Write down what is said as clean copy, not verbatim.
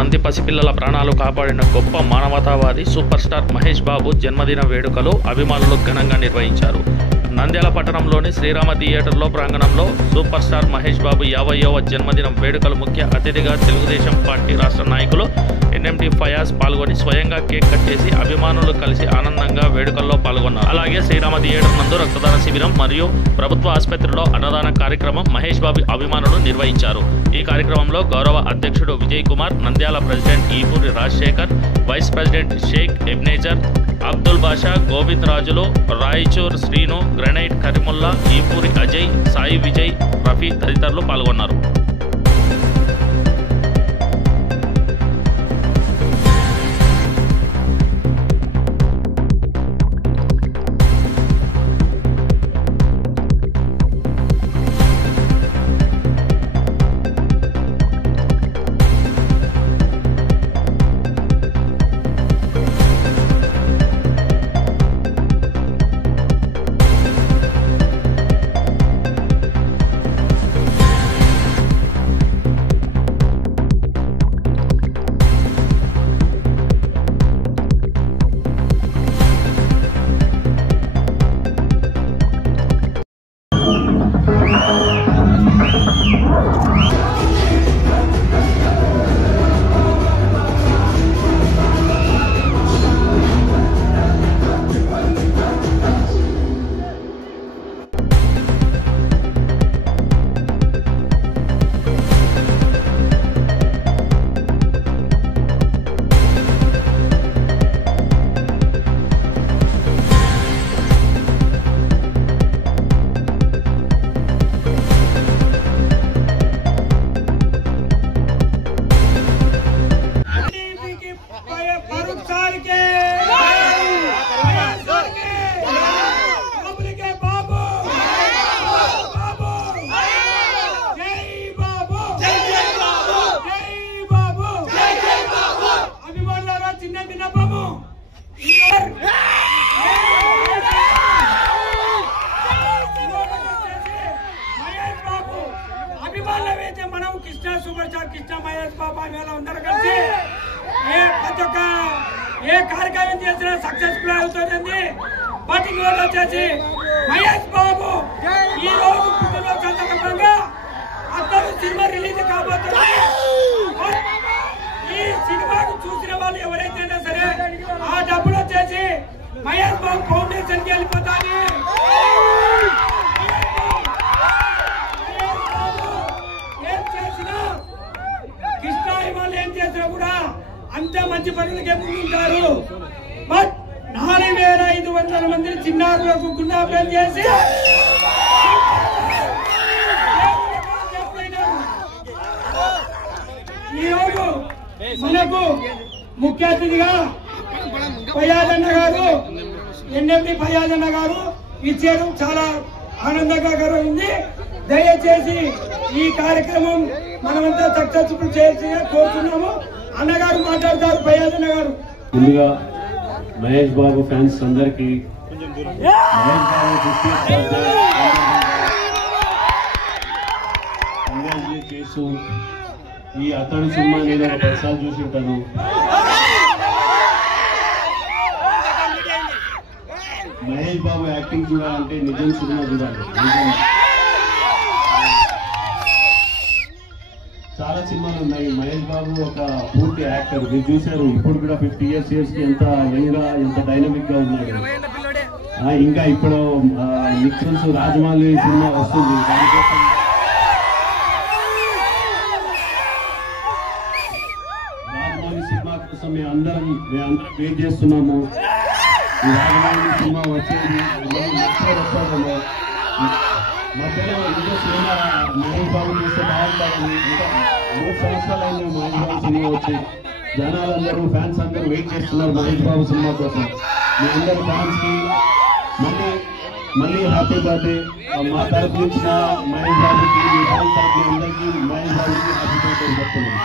మంది పసిపిల్లల ప్రాణాలు కాపాడిన గొప్ప మానవతావాది సూపర్ స్టార్ మహేష్ బాబు జన్మదిన వేడుకలు అభిమానులు ఘనంగా నిర్వహించారు. నంద్యాల పట్టణంలోని శ్రీరామ థియేటర్లో ప్రాంగణంలో సూపర్ స్టార్ మహేష్ బాబు 50వ జన్మదినం వేడుకలు ముఖ్య అతిథిగా తెలుగుదేశం పార్టీ రాష్ట్ర నాయకులు ఎన్ఎండి ఫయాజ్ పాల్గొని స్వయంగా కేక్ కట్ చేసి అభిమానులు కలిసి ఆనందంగా వేడుకల్లో పాల్గొన్నారు. అలాగే శ్రీరామ థియేటర్ నందు రక్తదాన శిబిరం మరియు ప్రభుత్వ ఆసుపత్రిలో అన్నదాన కార్యక్రమం మహేష్ బాబు అభిమానులు నిర్వహించారు. ఈ కార్యక్రమంలో గౌరవ అధ్యక్షుడు Vijay Kumar, Nandyal president Eepuri Rajasekhar, vice president Shaik Ebenezer, Abdul Basha, Govind రాజులు, రాయచూర్ శ్రీను, గ్రెనైట్ కరిముల్లా, ఈపూరి అజయ్, సాయి విజయ్, రఫీ తదితరులు పాల్గొన్నారు. మనం కృష్ణ సూపర్ స్టార్ కృష్ణ మహేష్ బాబు అందరూ కలిసి ప్రతి ఒక్క కార్యక్రమం చేసినా సక్సెస్ఫుల్ అవుతుంది. బట్ ఈరోజు వచ్చేసి మహేష్ బాబు ఈ రోజు పుట్టినరోజు సందర్భంగా అందరూ సినిమా రిలీజ్ కాబోతుంది. ఈ సినిమాకు చూసిన వాళ్ళు ఎవరైతే సరే ఆ డబ్బులు వచ్చేసి మహేష్ బాబు ఫౌండేషన్ కి వెళ్ళిపోతాయి. ఏం చేసినా కూడా అంత మంచి పనులకే ముందుంటారు. బట్ 4500 మంది చిన్నారులకు గుండాపేం చేసి ఈరోజు మనకు ముఖ్య అతిథిగా ఫయాజ్ అన్న గారు, ఎన్ఎండి ఫయాజ్ అన్న గారు ఇచ్చారు. చాలా ఆనందంగా ఉంది. దయచేసి ఈ కార్యక్రమం మనమంతా సక్సెస్ఫుల్ చేసి కోరుతున్నాము. అన్నగారు మాట్లాడతారు. ఫయాజ్ అన్న గారు. ముందుగా మహేష్ బాబు ఫ్యాన్స్ అందరికి చేస్తూ ఈ అతడు సినిమా నేను 10 సార్లు చూసి ఉంటాను. మహేష్ బాబు యాక్టింగ్ చూడాలంటే నిజం సినిమా చూడాలి. చాలా సినిమాలు ఉన్నాయి. మహేష్ బాబు ఒక పూర్తి యాక్టర్. మీరు చూశారు, ఇప్పుడు కూడా 50 years కి ఎంత యంగ్ గా, ఎంత డైనమిక్ గా ఉన్నాడు. ఇంకా ఇప్పుడు నిక్సన్స్ రాజమౌళి సినిమా వస్తుంది. రాజమౌళి సినిమా కోసం మేమందరం వెయిట్ చేస్తున్నాము. రాజమౌళి సినిమా వచ్చేది మధ్యలో ఇంకో సినిమా మహేష్ బాబు చేస్తే బాగుంటారని. ఇంకా 3 సంవత్సరాలైన మహేష్ బాబు సినిమా వచ్చి జనాలందరూ ఫ్యాన్స్ అందరూ వెయిట్ చేస్తున్నారు మహేష్ బాబు సినిమా కోసం. మీ అందరు ఫ్యాన్స్ కి మళ్ళీ హ్యాపీ బర్త్డే. మా తరఫు నుంచి మహేష్ బాబుకి, మీ ఫ్యాన్స్ తరఫు అందరికీ మహేష్ బాబుకి హ్యాపీ బర్త్డే చెప్తున్నాను.